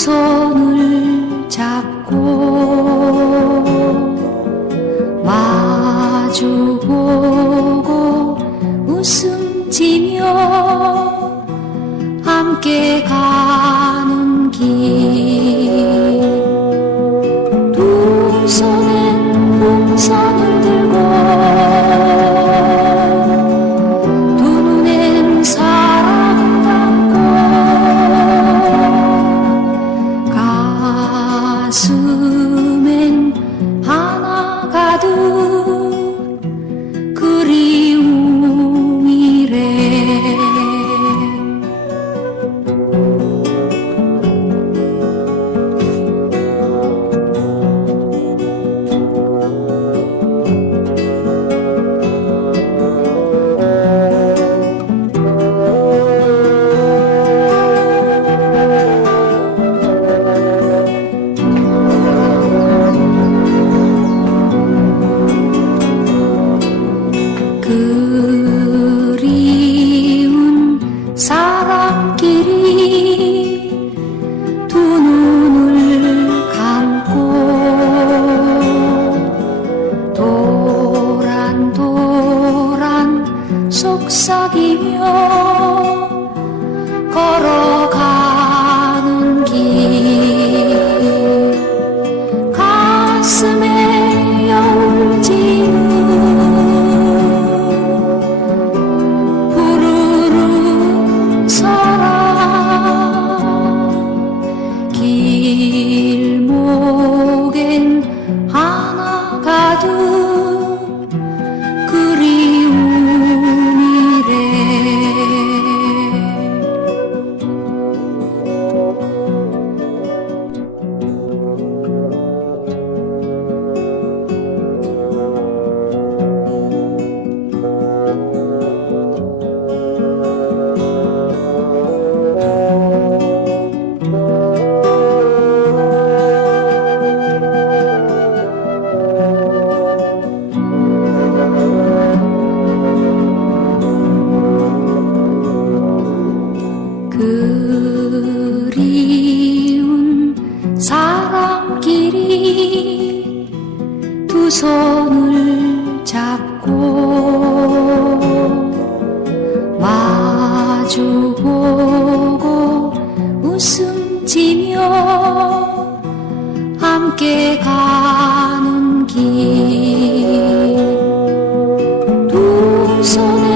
손을 잡고 마주보고 웃음 지며 함께 가 有。 손을 잡고 마주보고 웃음 지며 함께 가는 길 두 손을